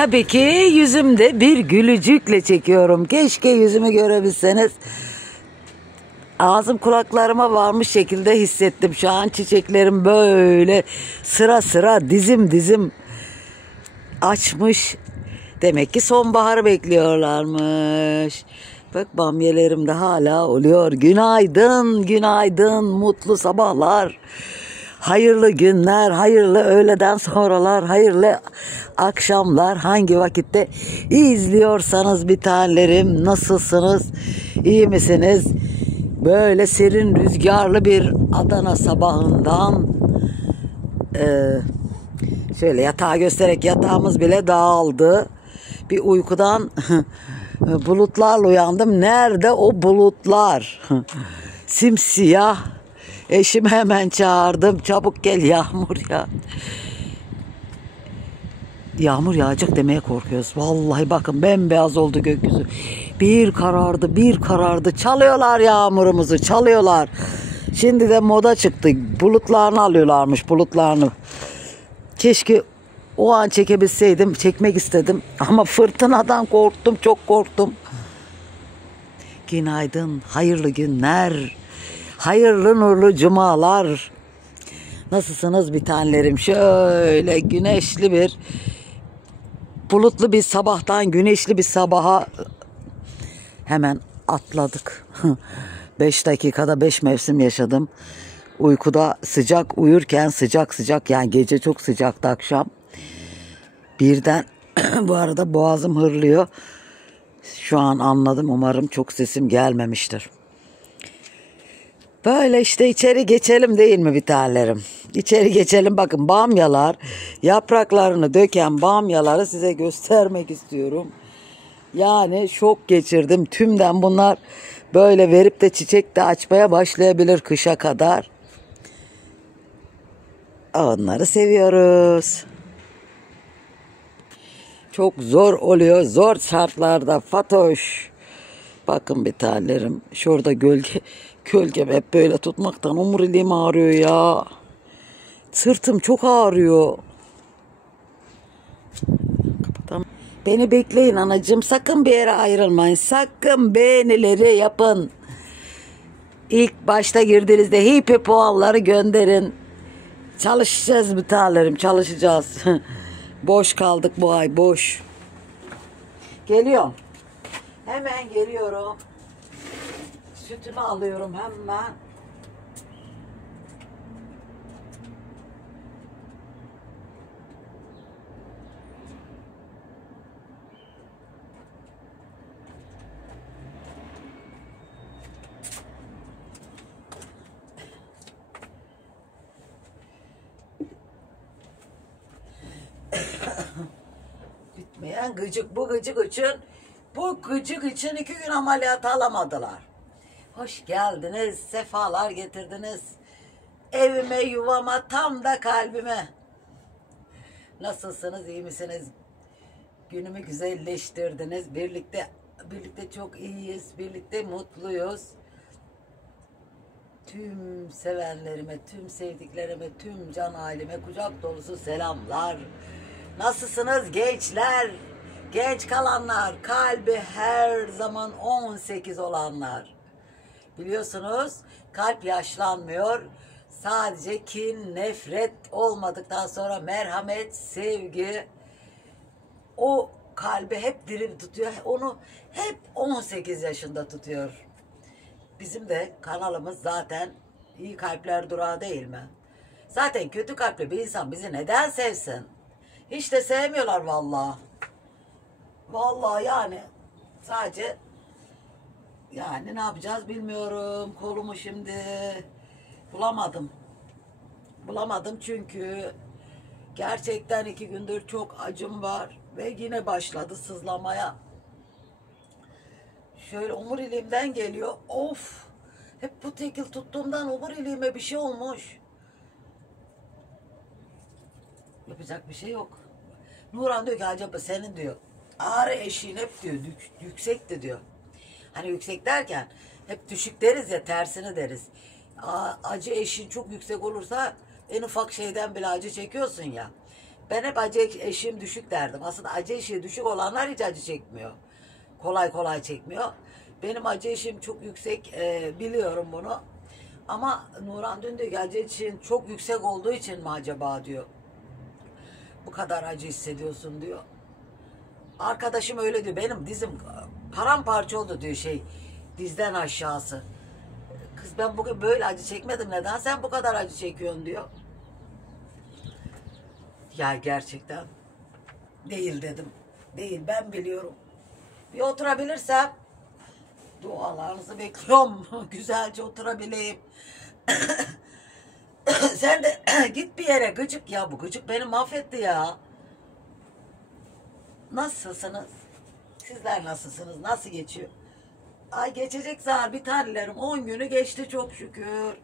Tabii ki yüzümde bir gülücükle çekiyorum. Keşke yüzümü görebilseniz. Ağzım kulaklarıma varmış şekilde hissettim. Şu an çiçeklerim böyle sıra sıra dizim dizim açmış. Demek ki sonbaharı bekliyorlarmış. Bak bamyelerim de hala oluyor. Günaydın, günaydın, mutlu sabahlar. Hayırlı günler, hayırlı öğleden sonralar, hayırlı akşamlar. Hangi vakitte izliyorsanız bir tanelerim, nasılsınız? İyi misiniz? Böyle serin rüzgarlı bir Adana sabahından şöyle yatağı göstererek yatağımız bile dağıldı. Bir uykudan bulutlarla uyandım. Nerede o bulutlar? Simsiyah. Eşimi hemen çağırdım. Çabuk gel, yağmur ya. Yağmur yağacak demeye korkuyoruz. Vallahi bakın bembeyaz oldu gökyüzü. Bir karardı, bir karardı. Çalıyorlar yağmurumuzu, çalıyorlar. Şimdi de moda çıktı. Bulutlarını alıyorlarmış, bulutlarını. Keşke o an çekebilseydim, çekmek istedim. Ama fırtınadan korktum, çok korktum. Günaydın, hayırlı günler. Hayırlı nurlu cumalar. Nasılsınız bir tanelerim? Şöyle güneşli bir, bulutlu bir sabahtan güneşli bir sabaha hemen atladık. 5 dakikada 5 mevsim yaşadım. Uykuda sıcak, uyurken sıcak sıcak, yani gece çok sıcaktı akşam. Birden bu arada boğazım hırlıyor. Şu an anladım, umarım çok sesim gelmemiştir. Böyle işte içeri geçelim değil mi bir tanelerim? İçeri geçelim, bakın bamyalar, yapraklarını döken bamyaları size göstermek istiyorum. Yani şok geçirdim. Tümden bunlar böyle verip de çiçek de açmaya başlayabilir kışa kadar. Onları seviyoruz. Çok zor oluyor, zor şartlarda Fatoş. Bakın bir tanelerim, şurada gölge hep böyle tutmaktan omuriliğim ağrıyor ya. Sırtım çok ağrıyor. Kapatalım. Beni bekleyin anacığım, sakın bir yere ayrılmayın. Sakın beğenileri yapın. İlk başta girdiğinizde hippie puanları gönderin. Çalışacağız bir tanelerim, çalışacağız. Boş kaldık bu ay, boş. Geliyorum. Hemen geliyorum. Sütümü alıyorum hemen. Bitmeyen gıcık, bu gıcık için 2 gün ameliyat alamadılar. Hoş geldiniz, sefalar getirdiniz. Evime, yuvama, tam da kalbime. Nasılsınız, iyi misiniz? Günümü güzelleştirdiniz. Birlikte çok iyiyiz, birlikte mutluyuz. Tüm sevenlerime, tüm sevdiklerime, tüm can aileme kucak dolusu selamlar. Nasılsınız gençler? Genç kalanlar, kalbi her zaman 18 olanlar. Biliyorsunuz kalp yaşlanmıyor. Sadece kin, nefret olmadıktan sonra merhamet, sevgi o kalbi hep diri tutuyor. Onu hep 18 yaşında tutuyor. Bizim de kanalımız zaten iyi kalpler durağı değil mi? Zaten kötü kalpli bir insan bizi neden sevsin? Hiç de sevmiyorlar vallahi. Vallahi yani sadece yani ne yapacağız bilmiyorum. Kolumu şimdi bulamadım. Bulamadım çünkü gerçekten 2 gündür çok acım var ve yine başladı sızlamaya. Şöyle omuriliğimden geliyor. Of! Hep bu tekil tuttuğumdan omuriliğime bir şey olmuş. Yapacak bir şey yok. Nurhan diyor ki acaba senin diyor ağrı eşiğin hep diyor yüksekti diyor. Hani yüksek derken hep düşük deriz ya, tersini deriz. Acı eşiğin çok yüksek olursa en ufak şeyden bile acı çekiyorsun ya. Ben hep acı eşiğim düşük derdim. Aslında acı eşiği düşük olanlar hiç acı çekmiyor. Kolay kolay çekmiyor. Benim acı eşiğim çok yüksek, biliyorum bunu. Ama Nuran dün diyor ki acı eşiğin çok yüksek olduğu için mi acaba diyor. Bu kadar acı hissediyorsun diyor. Arkadaşım öyle diyor. Benim dizim paramparça oldu diyor dizden aşağısı. Kız ben bugün böyle acı çekmedim. Neden sen bu kadar acı çekiyorsun diyor. Ya gerçekten değil dedim. Değil, ben biliyorum. Bir oturabilirsem dualarınızı bekliyorum. Güzelce oturabileyim. Sen de git bir yere gıcık ya, bu gıcık beni mahvetti ya. Nasılsınız? Sizler nasılsınız? Nasıl geçiyor? Ay geçecek zar bir tanelerim. 10 günü geçti çok şükür.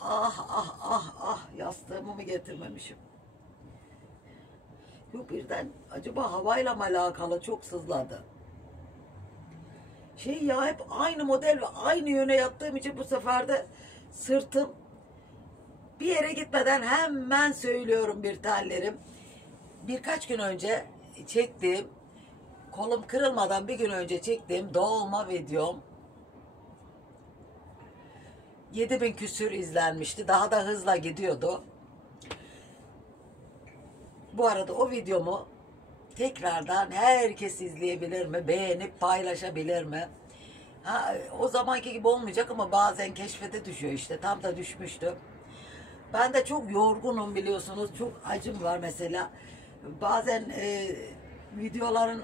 Ah ah ah ah, yastığımı mı getirmemişim? Yok, birden acaba havayla mı alakalı çok sızladı. Ya hep aynı model ve aynı yöne yattığım için bu sefer de sırtım, bir yere gitmeden hemen söylüyorum bir tanelerim. Birkaç gün önce çektiğim, kolum kırılmadan bir gün önce çektiğim doğulma videom 7000 küsür izlenmişti. Daha da hızla gidiyordu. Bu arada o videomu tekrardan herkes izleyebilir mi? Beğenip paylaşabilir mi? O zamanki gibi olmayacak ama bazen keşfete düşüyor işte. Tam da düşmüştü. Ben de çok yorgunum biliyorsunuz. Çok acım var mesela. Bazen videoların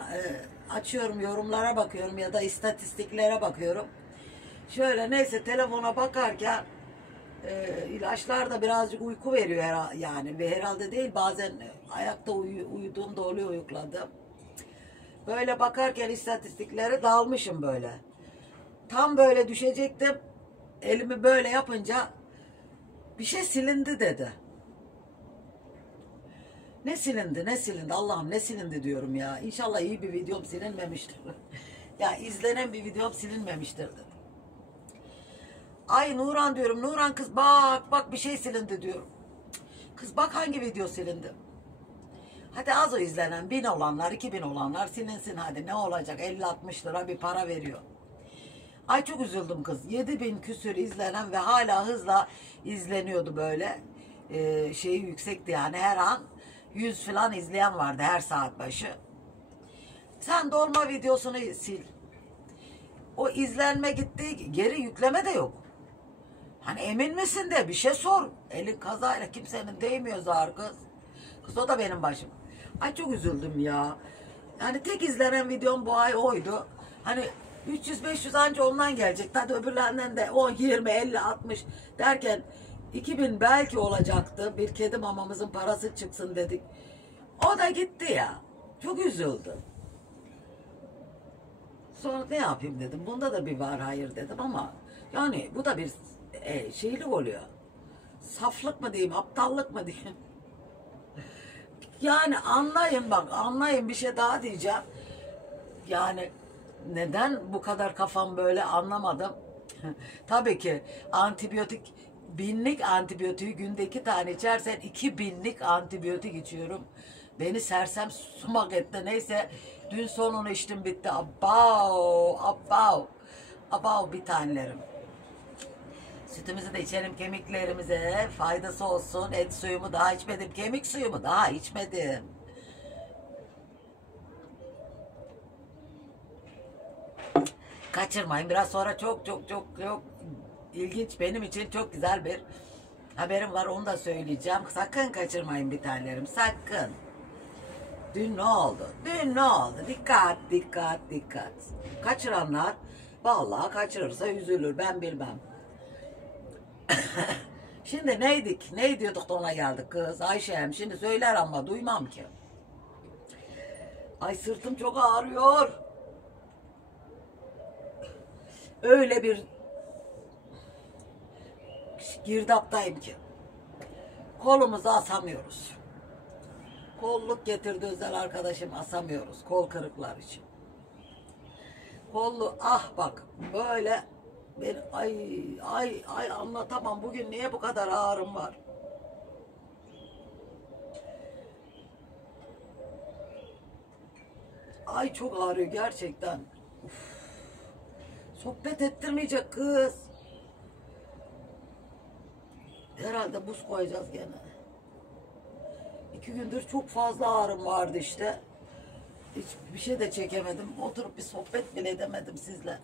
açıyorum, yorumlara bakıyorum ya da istatistiklere bakıyorum. Şöyle neyse telefona bakarken ilaçlar da birazcık uyku veriyor yani, ve herhalde değil, bazen ayakta uyuduğumda oluyor, uyukladım. Böyle bakarken istatistiklere dalmışım böyle. Tam böyle düşecektim. Elimi böyle yapınca bir şey silindi dedi. Ne silindi, ne silindi? Allah'ım ne silindi diyorum ya. İnşallah iyi bir videom silinmemiştir. Ya izlenen bir videom silinmemiştir dedim. Ay Nuran diyorum. Nuran kız bak bir şey silindi diyorum. Kız bak hangi video silindi? Hadi az o izlenen 1000 olanlar, 2000 olanlar silinsin hadi, ne olacak, 50-60 lira bir para veriyor. Ay çok üzüldüm kız. 7000 küsür izlenen ve hala hızla izleniyordu böyle. Yüksekti yani, her an 100 falan izleyen vardı her saat başı. Sen dolma videosunu sil. O izlenme gitti, geri yükleme de yok. Hani emin misin de bir şey sor. Elin kazayla kimsenin değmiyor zar kız. Kız o da benim başım. Ay çok üzüldüm ya. Yani tek izlenen videom bu ay oydu. Hani 300-500 anca ondan gelecek. Hadi öbürlerinden de 10, 20, 50, 60 derken 2000 belki olacaktı. Bir kedi mamamızın parası çıksın dedik. O da gitti ya. Çok üzüldüm. Sonra ne yapayım dedim. Bunda da bir var hayır dedim ama yani bu da bir şeylik oluyor. Saflık mı diyeyim, aptallık mı diyeyim. Yani anlayın bak, anlayın, bir şey daha diyeceğim. Yani neden bu kadar kafam böyle anlamadım. Tabii ki antibiyotik, 1000'lik antibiyotiği günde 2 tane içersen 2000'lik antibiyotik içiyorum. Beni sersem sumak etti. Neyse dün sonunu içtim, bitti. Abav bir tanelerim. Sütümüzü de içelim, kemiklerimize faydası olsun. Et suyumu daha içmedim. Kemik suyumu daha içmedim. Kaçırmayın. Biraz sonra çok ilginç, benim için çok güzel bir haberim var. Onu da söyleyeceğim. Sakın kaçırmayın bir tanelerim. Sakın. Dün ne oldu? Dikkat. Kaçıranlar vallahi kaçırırsa üzülür. Ben bilmem. Şimdi neydik? Ne diyorduk da ona geldik kız. Ayşem şimdi söyler ama duymam ki. Ay sırtım çok ağrıyor. Öyle bir girdaptayım ki. Kolumuzu asamıyoruz. Kolluk getirdi özel arkadaşım, asamıyoruz. Kol kırıklar için. Kollu bak böyle bir ay anlatamam. Bugün niye bu kadar ağrım var? Ay çok ağrıyor gerçekten. Uf. Sohbet ettirmeyecek kız. Herhalde buz koyacağız gene. 2 gündür çok fazla ağrım vardı işte. Hiçbir şey de çekemedim. Oturup bir sohbet bile edemedim sizle.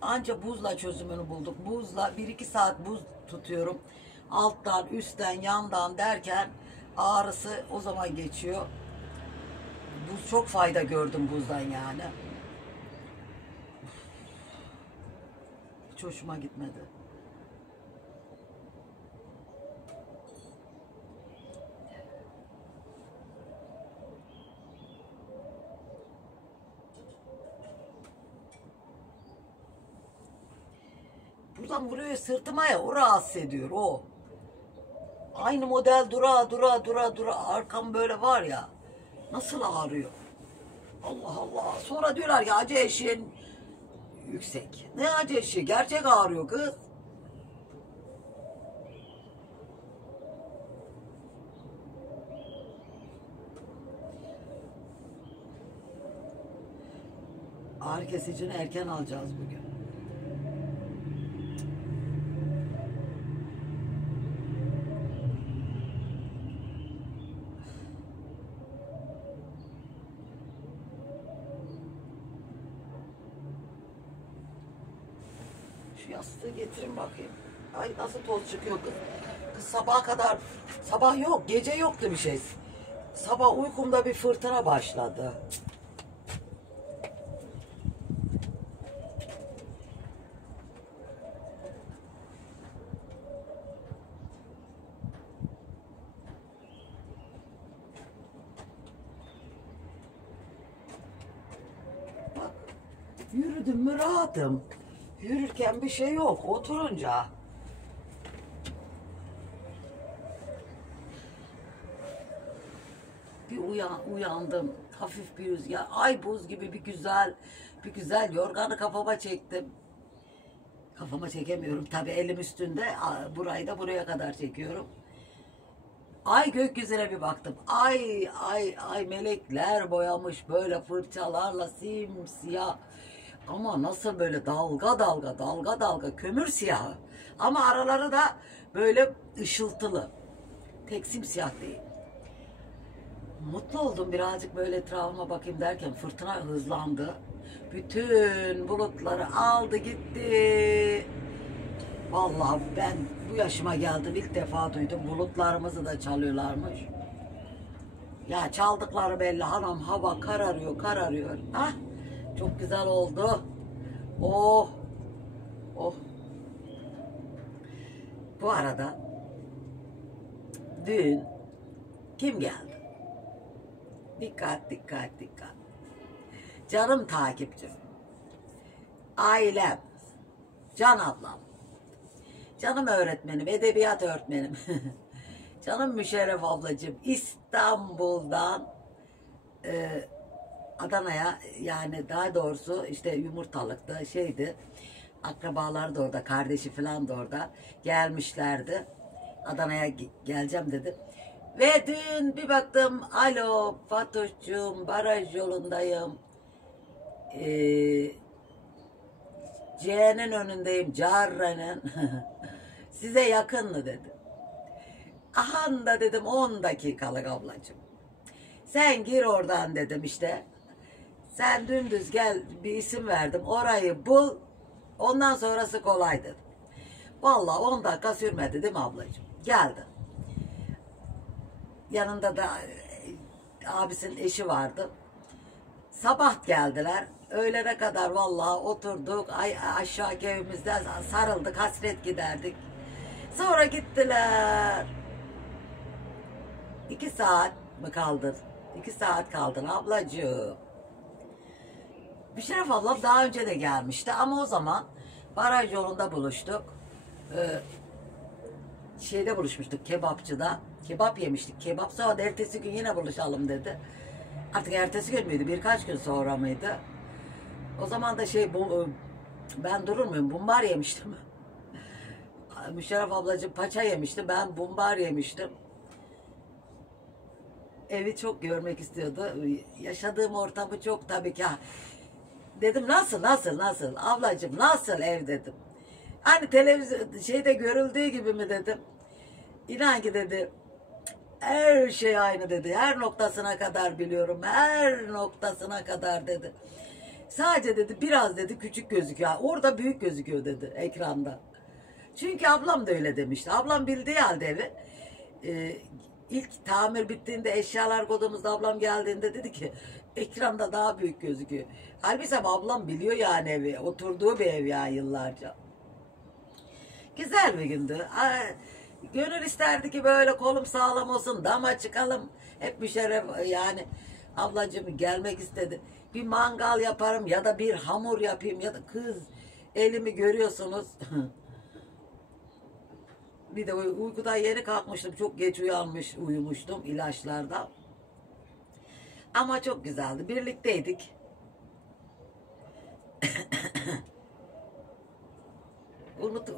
Anca buzla çözümünü bulduk. Buzla 1-2 saat buz tutuyorum. Alttan, üstten, yandan derken ağrısı o zaman geçiyor. Buz çok fayda gördüm buzdan yani. Hiç hoşuma gitmedi. Buradan vuruyor sırtıma ya, o rahatsız ediyor o. Aynı model dura arkam böyle var ya, nasıl ağrıyor. Allah Allah. Sonra diyorlar ya acı eşiğin yüksek. Ne acı eşiği? Gerçek ağrıyor kız. Ağrı kesicini erken alacağız bugün. Şu yastığı getirin bakayım. Ay nasıl toz çıkıyor kız. Kız sabaha kadar, sabah yok, gece yoktu bir şey. Sabah uykumda bir fırtına başladı. Bak, yürüdüm mü rahatım. Yürürken bir şey yok, oturunca. Bir uyandım, hafif bir rüzgar, ay buz gibi bir güzel yorganı kafama çektim. Kafama çekemiyorum tabii, elim üstünde, burayı da buraya kadar çekiyorum. Ay gökyüzüne bir baktım. Ay melekler boyamış böyle fırçalarla simsiyah. Ama nasıl böyle dalga kömür siyahı. Ama araları da böyle ışıltılı. Tek simsiyah değil. Mutlu oldum birazcık, böyle etrafıma bakayım derken fırtına hızlandı. Bütün bulutları aldı gitti. Vallahi ben bu yaşıma geldim, ilk defa duydum bulutlarımızı da çalıyorlarmış. Ya çaldıkları belli, hanım hava kararıyor. Ah, çok güzel oldu. Oh, oh. Bu arada dün kim geldi? Dikkat. Canım takipçim, ailem, can ablam, canım öğretmenim, edebiyat öğretmenim, canım Müşerref ablacığım, İstanbul'dan Adana'ya, yani daha doğrusu işte Yumurtalık'ta şeydi, akrabalar da orada, kardeşi falan da orada gelmişlerdi. Adana'ya geleceğim dedi. Ve dün bir baktım, alo Fatoş'cum, baraj yolundayım. C'nin önündeyim, Carra'nın. Size yakın mı dedi. Aha da dedim 10 dakikalık ablacığım. Sen gir oradan dedim işte. Sen dümdüz gel, bir isim verdim. Orayı bul. Ondan sonrası kolay dedim. Vallahi 10 dakika sürmedi değil mi ablacığım? Geldi. Yanında da abisinin eşi vardı. Sabah geldiler. Öğlene kadar vallahi oturduk. Aşağı evimizde sarıldık, hasret giderdik. Sonra gittiler. 2 saat mi kaldın? 2 saat kaldın ablacığım. Müşerref ablam daha önce de gelmişti ama o zaman baraj yolunda buluştuk. Şeyde buluşmuştuk, kebapçıda. Kebap yemiştik. Kebap, sonra ertesi gün yine buluşalım dedi. Artık ertesi gün müydü? Birkaç gün sonra mıydı? O zaman da ben durur muyum? Bumbar yemiştim. Müşerref ablacığım paça yemişti. Ben bumbar yemiştim. Evi çok görmek istiyordu. Yaşadığım ortamı çok tabii ki. Dedim nasıl ablacığım nasıl ev dedim. Hani televizyon şeyde görüldüğü gibi mi dedim. İnan ki dedi her şey aynı dedi. Her noktasına kadar biliyorum. Her noktasına kadar dedi. Sadece dedi biraz dedi küçük gözüküyor. Orada büyük gözüküyor dedi ekranda. Çünkü ablam da öyle demişti. Ablam bildiği halde evi. İlk tamir bittiğinde eşyalar koyduğumuzda ablam geldiğinde dedi ki ekranda daha büyük gözüküyor. Halbuki ablam biliyor yani evi. Oturduğu bir ev ya yıllarca. Güzel bir gündü. Gönül isterdi ki böyle kolum sağlam olsun, dama çıkalım. Hep bir şeref yani. Ablacığım gelmek istedi. Bir mangal yaparım ya da bir hamur yapayım ya da kız elimi görüyorsunuz. Bir de uykudan yeni kalkmıştım. Çok geç uyumuştum ilaçlarda. Ama çok güzeldi. Birlikteydik.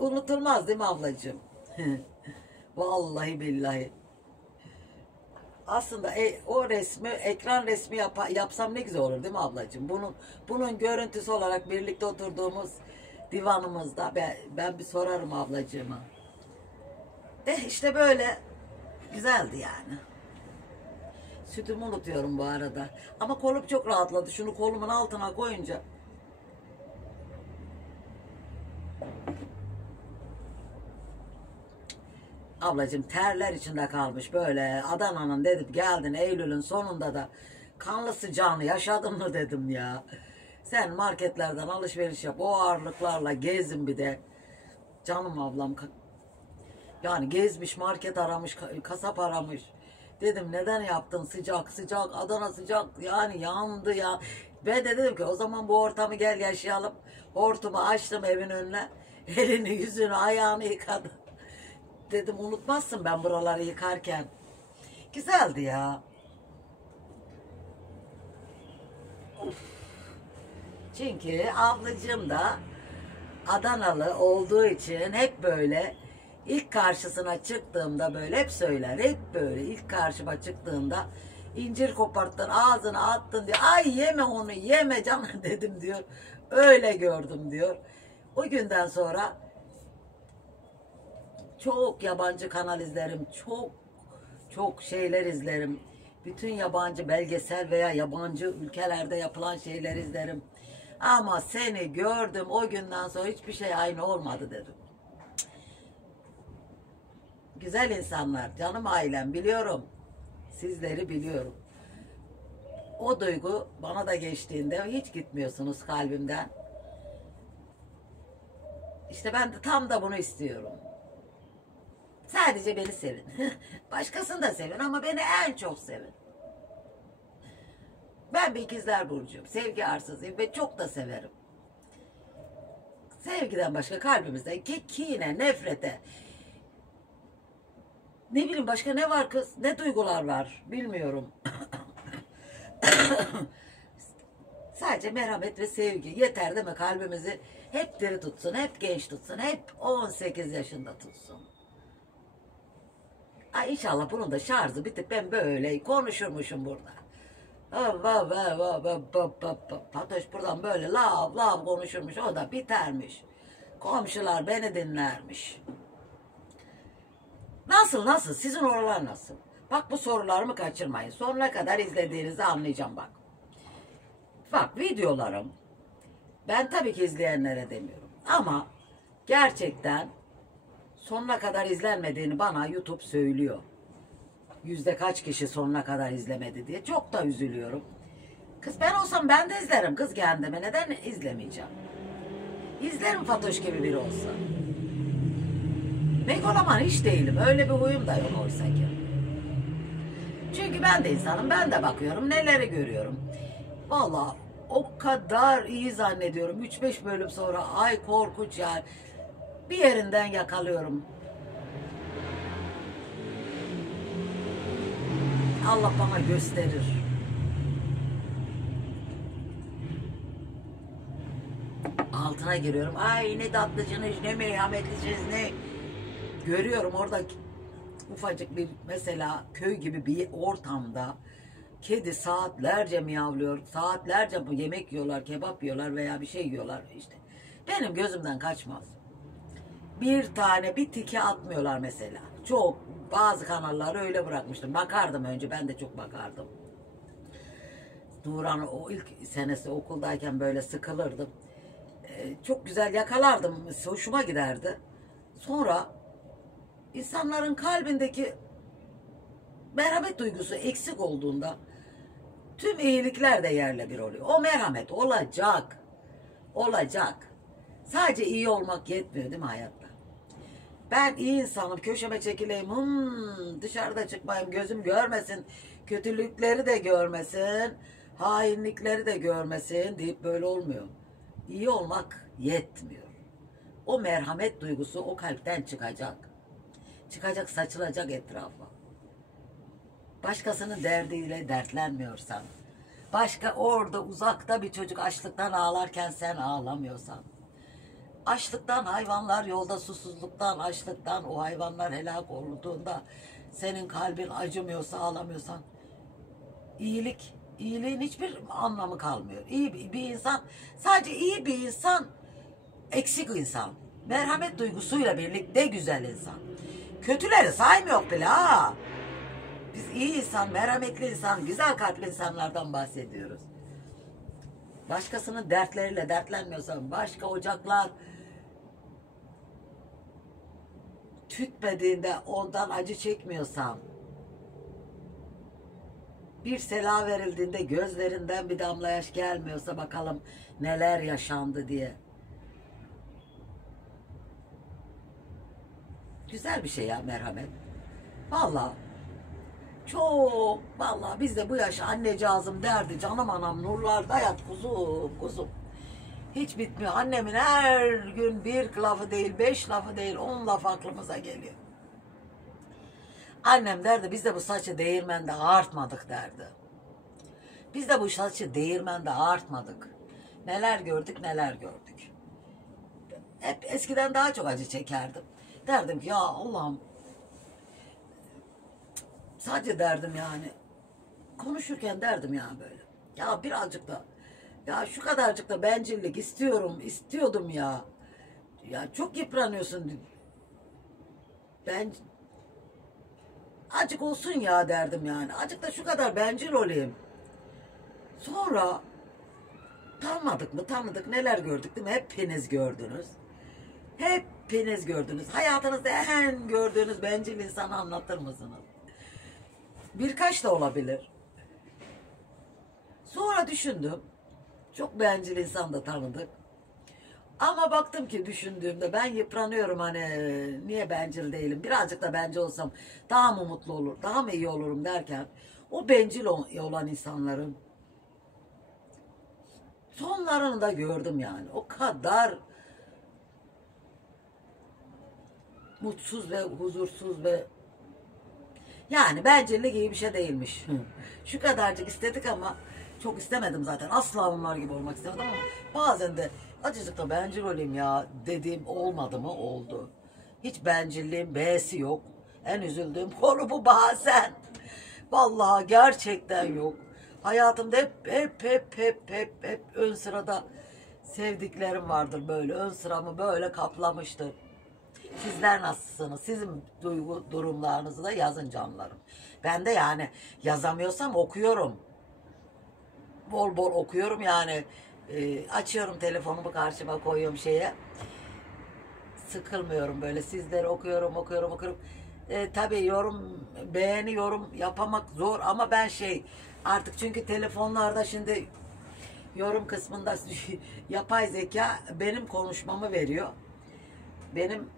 Unutulmaz değil mi ablacığım? Vallahi billahi. Aslında o resmi, ekran resmi yapsam ne güzel olur değil mi ablacığım? Bunun görüntüsü olarak birlikte oturduğumuz divanımızda ben bir sorarım ablacığıma. İşte böyle güzeldi yani. Sütümü unutuyorum bu arada. Ama kolum çok rahatladı. Şunu kolumun altına koyunca. Ablacığım terler içinde kalmış böyle. Adana'nın dedim geldin Eylül'ün sonunda da kanlı sıcağını yaşadın mı dedim ya. Sen marketlerden alışveriş yap. O ağırlıklarla gezin bir de. Canım ablam. Yani gezmiş, market aramış, kasap aramış. Dedim neden yaptın sıcak sıcak Adana sıcak yani yandı ya. Ben de dedim ki o zaman bu ortamı gel yaşayalım. Hortumu açtım evin önüne. Elini yüzünü ayağını yıkadım. Dedim unutmazsın ben buraları yıkarken. Güzeldi ya. Uf. Çünkü ablacığım da Adanalı olduğu için hep böyle ilk karşısına çıktığımda böyle hep söyler. Hep böyle ilk karşıma çıktığında incir koparttın ağzına attın diyor. Ay yeme onu yeme canım dedim diyor. Öyle gördüm diyor. O günden sonra çok yabancı kanal izlerim. Çok şeyler izlerim. Bütün yabancı belgesel veya yabancı ülkelerde yapılan şeyler izlerim. Ama seni gördüm o günden sonra hiçbir şey aynı olmadı dedim. Güzel insanlar, canım ailem biliyorum. Sizleri biliyorum. O duygu bana da geçtiğinde hiç gitmiyorsunuz kalbimden. İşte ben de tam da bunu istiyorum. Sadece beni sevin. Başkasını da sevin ama beni en çok sevin. Ben bir ikizler burcuyum. Sevgi arsızıyım ve çok da severim. Sevgiden başka kalbimizde kine, nefrete, ne bileyim başka ne var kız? Ne duygular var? Bilmiyorum. Sadece merhamet ve sevgi. Yeter değil mi? Kalbimizi hep diri tutsun, hep genç tutsun, hep 18 yaşında tutsun. Ay inşallah bunun da şarjı bitip ben böyle konuşurmuşum burada. Fatoş buradan böyle lav konuşurmuş. O da bitermiş. Komşular beni dinlermiş. Nasıl? Sizin oralar nasıl? Bak bu sorularımı kaçırmayın. Sonuna kadar izlediğinizi anlayacağım bak. Bak videolarım. Ben tabii ki izleyenlere demiyorum. Ama gerçekten sonuna kadar izlenmediğini bana YouTube söylüyor. Yüzde kaç kişi sonuna kadar izlemedi diye. Çok da üzülüyorum. Kız ben olsam ben de izlerim kız kendime. Neden izlemeyeceğim? İzlerim Fatoş gibi biri olsa. Megaloman hiç değilim. Öyle bir huyum da yok oysa ki. Çünkü ben de insanım. Ben de bakıyorum. Neleri görüyorum. Vallahi o kadar iyi zannediyorum. 3-5 bölüm sonra ay korkunç yani. Bir yerinden yakalıyorum. Allah bana gösterir. Altına giriyorum. Ay ne tatlıcınız, ne merhametlisiniz, ne. Görüyorum orada ufacık bir mesela köy gibi bir ortamda kedi saatlerce miyavlıyor, saatlerce yemek yiyorlar, kebap yiyorlar veya bir şey yiyorlar işte. Benim gözümden kaçmaz. Bir tane bir tike atmıyorlar mesela. Çok bazı kanalları öyle bırakmıştım. Bakardım önce, ben de çok bakardım. Duran o ilk senesi okuldayken böyle sıkılırdım. Çok güzel yakalardım, hoşuma giderdi. Sonra insanların kalbindeki merhamet duygusu eksik olduğunda tüm iyilikler de yerle bir oluyor. O merhamet olacak. Olacak. Sadece iyi olmak yetmiyor değil mi hayatta? Ben iyi insanım, köşeme çekileyim, dışarıda çıkmayayım, gözüm görmesin, kötülükleri de görmesin, hainlikleri de görmesin deyip böyle olmuyor. İyi olmak yetmiyor. O merhamet duygusu o kalpten çıkacak. Çıkacak, saçılacak etrafa. Başkasının derdiyle dertlenmiyorsan, başka orada uzakta bir çocuk açlıktan ağlarken sen ağlamıyorsan, açlıktan hayvanlar yolda, susuzluktan, açlıktan o hayvanlar helak olduğunda senin kalbin acımıyorsa, ağlamıyorsan, iyiliğin hiçbir anlamı kalmıyor. İyi bir insan, sadece iyi bir insan, eksik insan. Merhamet duygusuyla birlikte güzel insan. Kötüleri saymıyor bile ha. Biz iyi insan, merhametli insan, güzel kalpli insanlardan bahsediyoruz. Başkasının dertleriyle dertlenmiyorsan, başka ocaklar tütmediğinde ondan acı çekmiyorsan, bir sela verildiğinde gözlerinden bir damla yaş gelmiyorsa bakalım neler yaşandı diye. Güzel bir şey ya merhamet. Vallahi çok, vallahi biz de bu yaş annecağızım derdi, canım anam nurlarda yat kuzum kuzum. Hiç bitmiyor. Annemin her gün bir lafı değil, 5 lafı değil, 10 laf aklımıza geliyor. Annem derdi biz de bu saçı değirmende ağartmadık derdi. Biz de bu saçı değirmende ağartmadık. Neler gördük neler gördük. Hep eskiden daha çok acı çekerdim. Derdim ki ya Allah'ım, sadece derdim yani. Konuşurken derdim ya böyle. Ya birazcık da, ya şu kadarcık da bencillik istiyordum ya. Ya çok yıpranıyorsun. Ben acık olsun ya derdim yani. Acık da şu kadar bencil olayım. Sonra tanımadık mı tanıdık, neler gördük değil mi? Hepiniz gördünüz. Hepiniz gördünüz. Hayatınızda en gördüğünüz bencil insanı anlatır mısınız? Birkaç da olabilir. Sonra düşündüm. Çok bencil insan da tanıdık. Ama baktım ki düşündüğümde ben yıpranıyorum, hani niye bencil değilim? Birazcık da bencil olsam daha mı mutlu olur, daha mı iyi olurum derken o bencil olan insanların sonlarını da gördüm yani. O kadar mutsuz ve huzursuz ve yani bencillik iyi bir şey değilmiş. Şu kadarcık istedik ama çok istemedim zaten. Asla onlar gibi olmak istemedim ama bazen de acıcık da bencil olayım ya dediğim olmadı mı? Oldu. Hiç bencilliğin B'si yok. En üzüldüğüm konu bu bazen. Vallahi gerçekten yok. Hayatımda hep ön sırada sevdiklerim vardır böyle. Ön sıramı böyle kaplamıştır. Sizler nasılsınız? Sizin duygu durumlarınızı da yazın canlarım. Ben de yani yazamıyorsam okuyorum. Bol bol okuyorum yani. Açıyorum telefonumu, karşıma koyuyorum şeye. Sıkılmıyorum böyle. Sizleri okuyorum. Tabii beğeni yorum yapamak zor ama ben artık çünkü telefonlarda şimdi yorum kısmında yapay zeka benim konuşmamı veriyor. Benim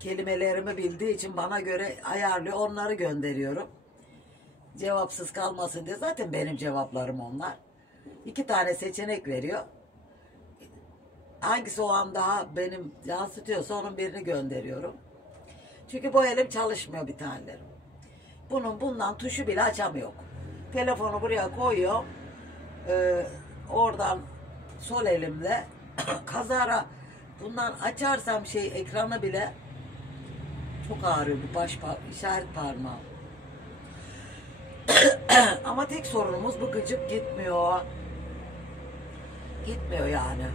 kelimelerimi bildiği için bana göre ayarlıyor, onları gönderiyorum. Cevapsız kalmasın diye, zaten benim cevaplarım onlar. 2 tane seçenek veriyor. Hangisi o an daha benim yansıtıyorsa onun birini gönderiyorum. Çünkü bu elim çalışmıyor bir tanelerim. Bundan tuşu bile açamıyor. Telefonu buraya koyuyor. Oradan sol elimle kazara bundan açarsam ekranı bile Çok ağrıyor bir işaret parmağım. Ama tek sorunumuz bu gıcık gitmiyor. Gitmiyor yani.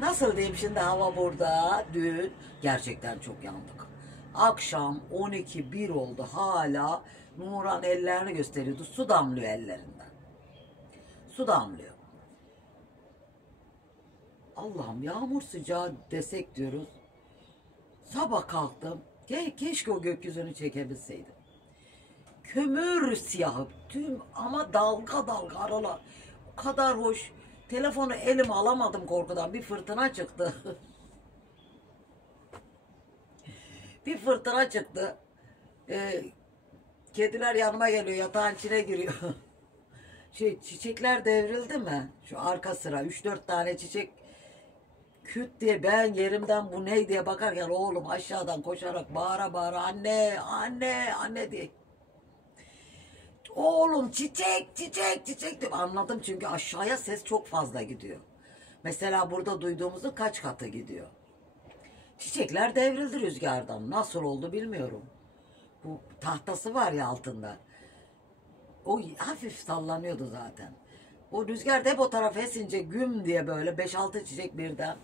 Nasıl diyeyim şimdi hava burada? Dün gerçekten çok yandık. Akşam 12-1 oldu hala. Nuran ellerini gösteriyordu. Su damlıyor ellerinden. Su damlıyor. Allah'ım yağmur sıcağı desek diyoruz. Sabah kalktım. Keşke o gökyüzünü çekebilseydim. Kömür siyahı tüm ama dalga dalga aralar. O kadar hoş. Telefonu elime alamadım korkudan. Bir fırtına çıktı. Bir fırtına çıktı. Kediler yanıma geliyor. Yatağın içine giriyor. Çiçekler devrildi mi? Şu arka sıra 3-4 tane çiçek küt diye ben yerimden bu ne diye bakarken oğlum aşağıdan koşarak bağıra bağıra anne anne anne diye. Oğlum çiçek çiçek çiçek diye anladım çünkü aşağıya ses çok fazla gidiyor. Mesela burada duyduğumuzun kaç katı gidiyor. Çiçekler devrildi rüzgardan. Nasıl oldu bilmiyorum. Bu tahtası var ya altında. O hafif sallanıyordu zaten. O rüzgar hep o tarafa esince güm diye böyle 5-6 çiçek birden.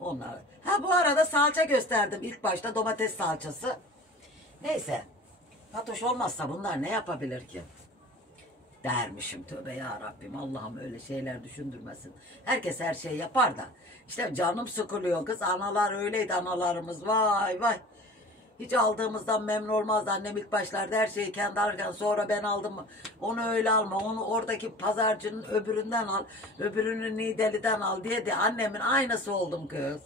Onlar. Ha bu arada salça gösterdim. İlk başta domates salçası. Neyse. Fatoş olmazsa bunlar ne yapabilir ki? Dermişim tövbe ya Rabbim. Allah'ım öyle şeyler düşündürmesin. Herkes her şeyi yapar da. İşte canım sıkılıyor kız. Analar öyleydi analarımız. Vay vay. Hiç aldığımızdan memnun olmazdı. Annem ilk başlarda her şeyi kendi alırken sonra ben aldım. Onu öyle alma. Onu oradaki pazarcının öbüründen al. Öbürünü Nideli'den al diye de annemin aynısı oldum kız.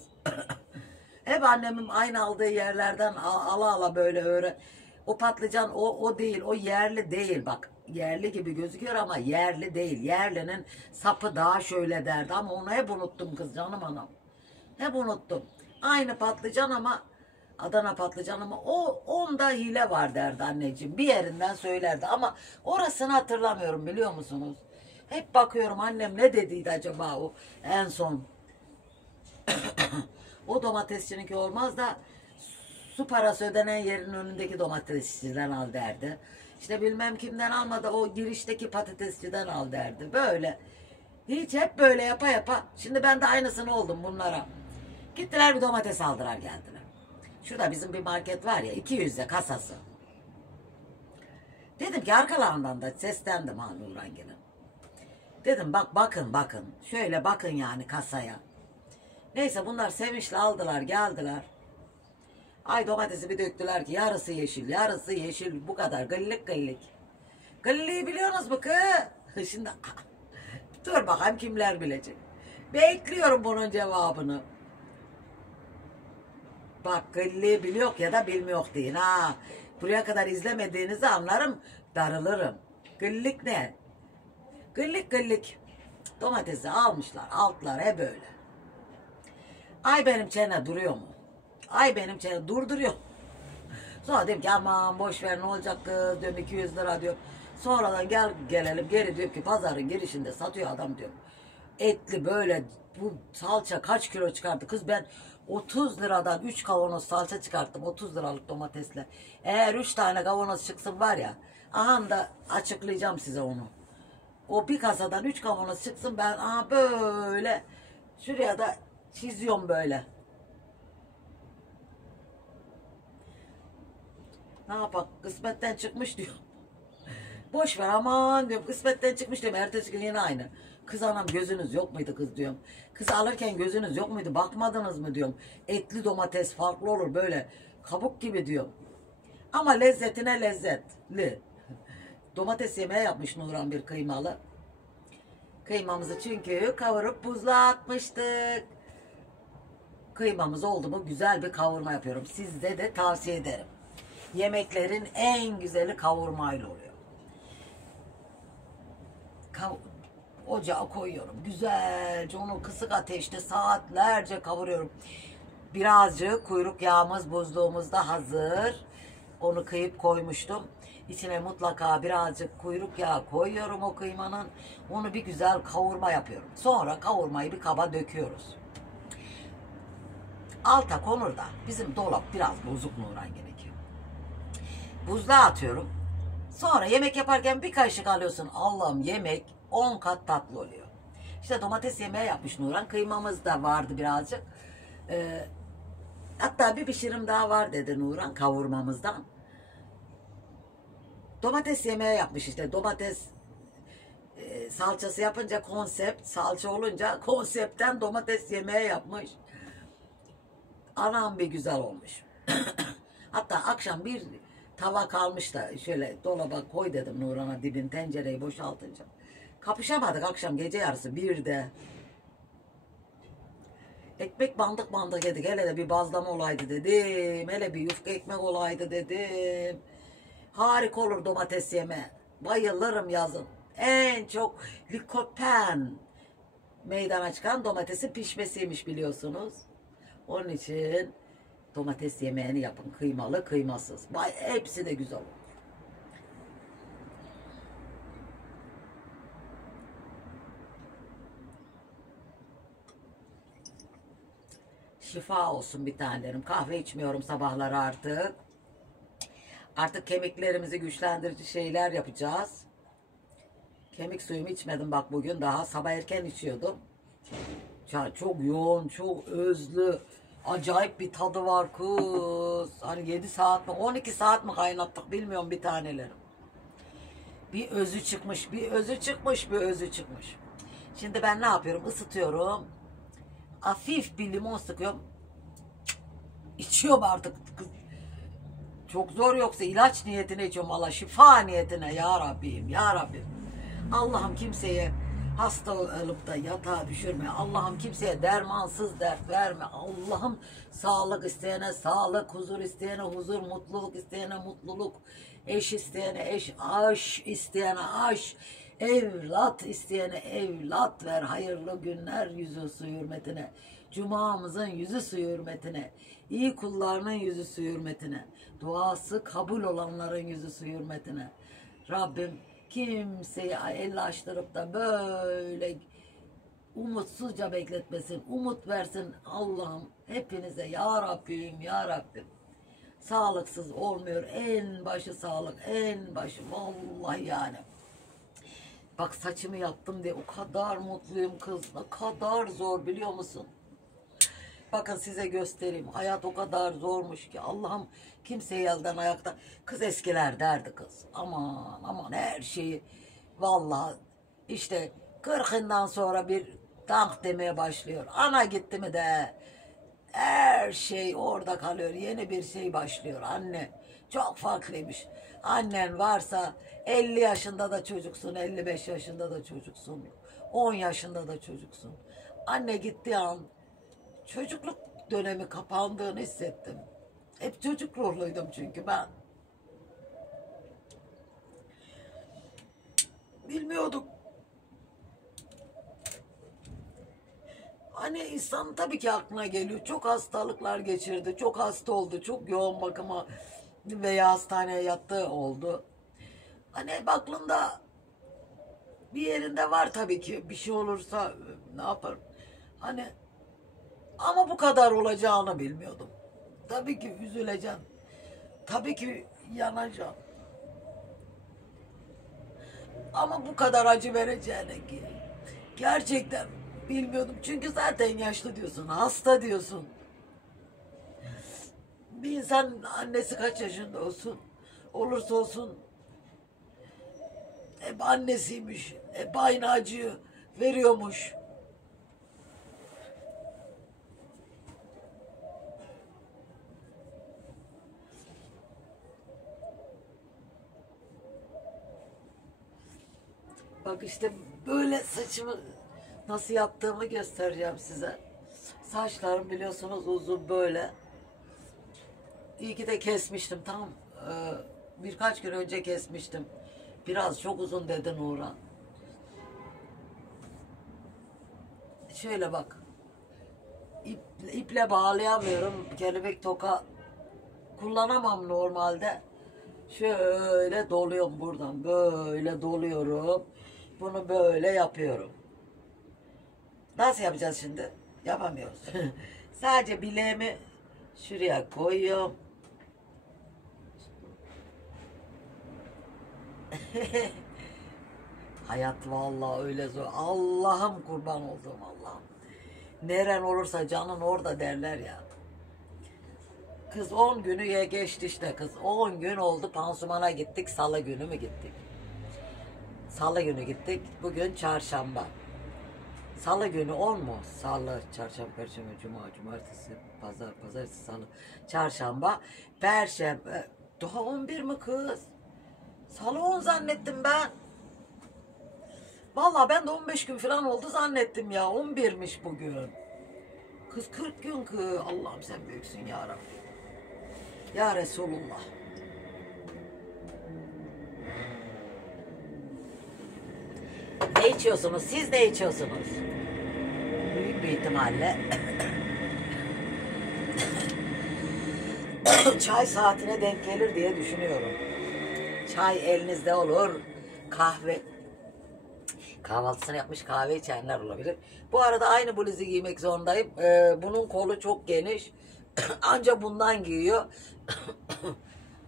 Hep annemin aynı aldığı yerlerden ala ala böyle öyle. O patlıcan o değil. O yerli değil bak. Yerli gibi gözüküyor ama yerli değil. Yerlinin sapı daha şöyle derdi ama onu hep unuttum kız canım anam. Hep unuttum. Aynı patlıcan ama Adana patlıcan ama onda hile var derdi anneciğim. Bir yerinden söylerdi ama orasını hatırlamıyorum biliyor musunuz? Hep bakıyorum annem ne dediydi acaba o en son. O domatesçininki olmaz da su parası ödenen yerin önündeki domatesçiden al derdi. İşte bilmem kimden almadı o girişteki patatesçiden al derdi. Böyle. Hiç hep böyle yapa yapa. Şimdi ben de aynısını oldum bunlara. Gittiler bir domates aldılar geldiler. Şurada bizim bir market var ya 200'de kasası. Dedim ki arkalarından da seslendim ha Nurhan'gil'in. Dedim bak bakın. Şöyle bakın yani kasaya. Neyse bunlar sevinçle aldılar geldiler. Ay domatesi bir döktüler ki yarısı yeşil bu kadar gıllık. Gıllığı biliyorsunuz mu kız? Şimdi dur bakayım kimler bilecek. Bekliyorum bunun cevabını. Bak gıllığı biliyor ya da bilmiyor deyin ha. Buraya kadar izlemediğinizi anlarım darılırım. Gıllık ne? Gıllık. Domatesi almışlar altlar hep böyle. Ay benim çene duruyor mu? Ay benim çene durduruyor. Sonra dedim ki aman boş ver ne olacak kız diyorum 200 lira diyorum. Sonradan gelelim geri diyor ki pazarın girişinde satıyor adam diyor. Etli böyle bu salça kaç kilo çıkardı kız ben 30 liradan 3 kavanoz salça çıkarttım 30 liralık domatesle. Eğer 3 tane kavanoz çıksın var ya aha da açıklayacağım size onu. O bir kasadan 3 kavanoz çıksın ben aha böyle şuraya da çiziyorum böyle. Ne yapak kısmetten çıkmış diyor. Boş ver aman diyorum kısmetten çıkmış diyorum ertesi gün yine aynı. Kız anam gözünüz yok muydu kız diyorum. Kız alırken gözünüz yok muydu bakmadınız mı diyorum. Etli domates farklı olur böyle kabuk gibi diyorum. Ama lezzetine lezzetli. Domates yemeği yapmış Nurhan bir kıymalı. Kıymamızı çünkü kavurup buzluğa atmıştık. Kıymamız oldu mu güzel bir kavurma yapıyorum. Size de tavsiye ederim. Yemeklerin en güzeli kavurmayla oluyor. Ocağa koyuyorum. Güzelce onu kısık ateşte saatlerce kavuruyorum. Birazcık kuyruk yağımız buzluğumuzda hazır. Onu kıyıp koymuştum. İçine mutlaka birazcık kuyruk yağı koyuyorum o kıymanın. Onu bir güzel kavurma yapıyorum. Sonra kavurmayı bir kaba döküyoruz. alta konur da bizim dolap biraz bozuk Nurhan gerekiyor. Buzluğa atıyorum. Sonra yemek yaparken bir kaşık alıyorsun. Allah'ım yemek 10 kat tatlı oluyor. İşte domates yemeği yapmış Nurhan. Kıymamız da vardı birazcık. Hatta bir pişirim daha var dedi Nurhan kavurmamızdan. Domates yemeği yapmış işte. Domates salçası yapınca konsept, salça olunca konseptten domates yemeği yapmış. Anam bir güzel olmuş. Hatta akşam bir tava kalmış da şöyle dolaba koy dedim Nurhan'a dibin tencereyi boşaltınca. Kapışamadık akşam gece yarısı bir de. Ekmek bandık bandık yedik. Hele de bir bazlama olaydı dedim. Hele bir yufka ekmek olaydı dedim. Harika olur domates yeme. Bayılırım yazın. En çok likopen meydana çıkan domatesin pişmesiymiş biliyorsunuz. Onun için domates yemeğini yapın. Kıymalı, kıymasız. Hepsi de güzel olur. Şifa olsun bir tanelerim. Kahve içmiyorum sabahları artık. Artık kemiklerimizi güçlendirici şeyler yapacağız. Kemik suyumu içmedim bak bugün daha. Sabah erken içiyordum. Çok yoğun, çok özlü. Acayip bir tadı var kız. Hani 7 saat mi 12 saat mi kaynattık bilmiyorum bir tanelerim. Bir özü çıkmış, bir özü çıkmış, bir özü çıkmış. Şimdi ben ne yapıyorum? Isıtıyorum. Hafif bir limon sıkıyorum. İçiyorum artık. Çok zor yoksa ilaç niyetine içiyorum. Allah şifa niyetine ya Rabbim, ya Rabbim. Allah'ım kimseye hasta olup da yatağa düşürme. Allah'ım kimseye dermansız dert verme. Allah'ım sağlık isteyene sağlık, huzur isteyene huzur, mutluluk isteyene mutluluk, eş isteyene eş, aş isteyene aş, evlat isteyene evlat ver. Hayırlı günler yüzü su hürmetine. Cumamızın yüzü su hürmetine. İyi kullarının yüzü su hürmetine. Duası kabul olanların yüzü su hürmetine. Rabbim kimseyi el açtırıp da böyle umutsuzca bekletmesin. Umut versin Allah'ım hepinize ya Rabbim ya Rabbim. Sağlıksız olmuyor. En başı sağlık. En başı vallahi yani. Bak saçımı yaptım diye o kadar mutluyum kız. Ne kadar zor biliyor musun? Bakın size göstereyim. Hayat o kadar zormuş ki Allah'ım kimseyi elden ayakta. Kız eskiler derdi kız. Aman aman her şeyi. Vallahi işte 40'ından sonra bir dank demeye başlıyor. Ana gitti mi de her şey orada kalıyor. Yeni bir şey başlıyor. Anne çok farklıymış. Annen varsa 50 yaşında da çocuksun, 55 yaşında da çocuksun, 10 yaşında da çocuksun. Anne gittiği an çocukluk dönemi kapandığını hissettim. Hep çocuk ruhluydum çünkü ben. Bilmiyordum. Hani insan tabii ki aklına geliyor. Çok hastalıklar geçirdi. Çok hasta oldu. Çok yoğun bakıma veya hastaneye yattığı oldu. Hani hep aklında bir yerinde var tabii ki. Bir şey olursa ne yaparım? Hani ama bu kadar olacağını bilmiyordum. Tabii ki üzüleceğim. Tabii ki yanacağım. Ama bu kadar acı vereceğine ki. Gerçekten bilmiyordum. Çünkü zaten yaşlı diyorsun, hasta diyorsun. Bir insan annesi kaç yaşında olsun, olursa olsun hep annesiymiş. Hep aynı acıyı veriyormuş. Bak işte böyle saçımı nasıl yaptığımı göstereceğim size. Saçlarım biliyorsunuz uzun böyle. İyi ki de kesmiştim. Tam birkaç gün önce kesmiştim. Biraz çok uzun dedi Nurhan. Şöyle bak. İple bağlayamıyorum. Kelebek toka kullanamam normalde. Şöyle doluyorum buradan. Böyle doluyorum. Bunu böyle yapıyorum. Nasıl yapacağız şimdi? Yapamıyoruz. Sadece bileğimi şuraya koyuyorum. Hayat vallahi öyle zor. Allah'ım kurban olduğum Allah'ım. Neren olursa canın orada derler ya. Kız 10 günü ya geçti işte kız. 10 gün oldu, pansumana gittik. Salı günü mü gittik? Salı günü gittik. Bugün çarşamba. Salı günü 10 mu? Salı, çarşamba, perşembe, cuma, cumartesi, pazar, pazartesi, salı, çarşamba, perşembe. Daha 11 mi kız? Salı 10 zannettim ben. Vallahi ben de 15 gün falan oldu zannettim ya. 11'miş bugün. Kız 40 gün kız. Allah'ım sen büyüksün ya Rabbi. Ya Resulullah. Ne içiyorsunuz? Siz ne içiyorsunuz? Büyük bir ihtimalle çay saatine denk gelir diye düşünüyorum. Çay elinizde olur. Kahve. Kahvaltısını yapmış kahve içenler olabilir. Bu arada aynı bluzu giymek zorundayım. Bunun kolu çok geniş. Anca bundan giyiyor.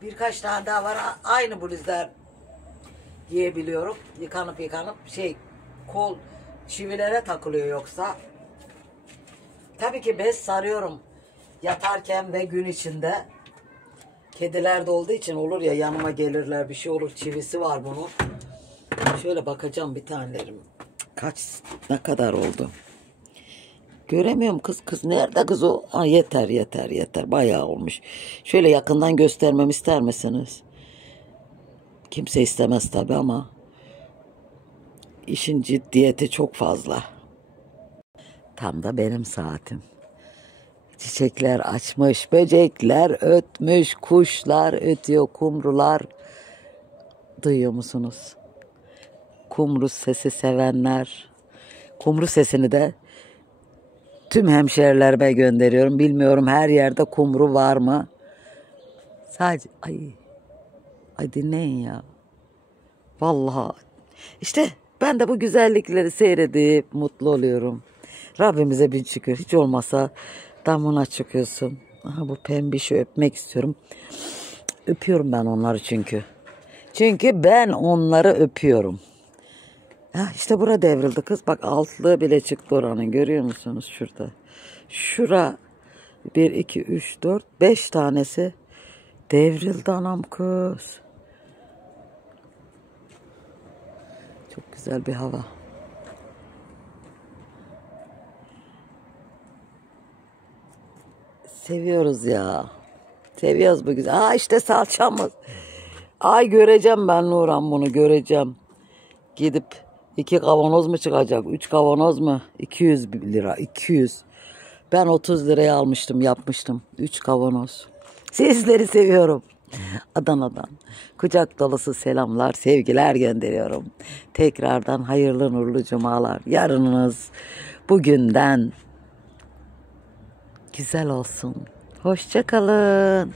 Birkaç tane daha var. Aynı bluzlar giyebiliyorum. Yıkanıp kol çivilere takılıyor yoksa. Tabii ki bez sarıyorum. Yatarken ve gün içinde. Kediler de olduğu için olur ya, yanıma gelirler, bir şey olur, çivisi var bunun. Şöyle bakacağım bir tanelerim. Ne kadar oldu? Göremiyorum kız nerede kız o? Ha, yeter bayağı olmuş. Şöyle yakından göstermemi ister misiniz? Kimse istemez tabi ama işin ciddiyeti çok fazla. Tam da benim saatim. Çiçekler açmış, böcekler ötmüş, kuşlar ötüyor, kumrular. Duyuyor musunuz? Kumru sesi sevenler. Kumru sesini de tüm hemşerilerime gönderiyorum. Bilmiyorum her yerde kumru var mı? Sadece ay dinleyin ya. Vallahi işte ben de bu güzellikleri seyredip mutlu oluyorum. Rabbimize bin şükür. Hiç olmazsa damına çıkıyorsun. Aha, bu pembişi öpmek istiyorum. Öpüyorum ben onları çünkü. Çünkü ben onları öpüyorum. Ya işte bura devrildi kız. Bak altlığı bile çıktı oranın. Görüyor musunuz şurada? Şura 1, 2, 3, 4, 5 tanesi devrildi anam kız. Çok güzel bir hava. Seviyoruz ya. Seviyoruz bu güzel. İşte salçamız. Ay göreceğim ben Nurhan, bunu göreceğim. Gidip 2 kavanoz mu çıkacak? 3 kavanoz mu? 200 lira. 200. Ben 30 liraya almıştım, yapmıştım. 3 kavanoz. Sizleri seviyorum. Adana'dan kucak dolusu selamlar, sevgiler gönderiyorum. Tekrardan hayırlı nurlu cumalar. Yarınınız bugünden güzel olsun. Hoşça kalın.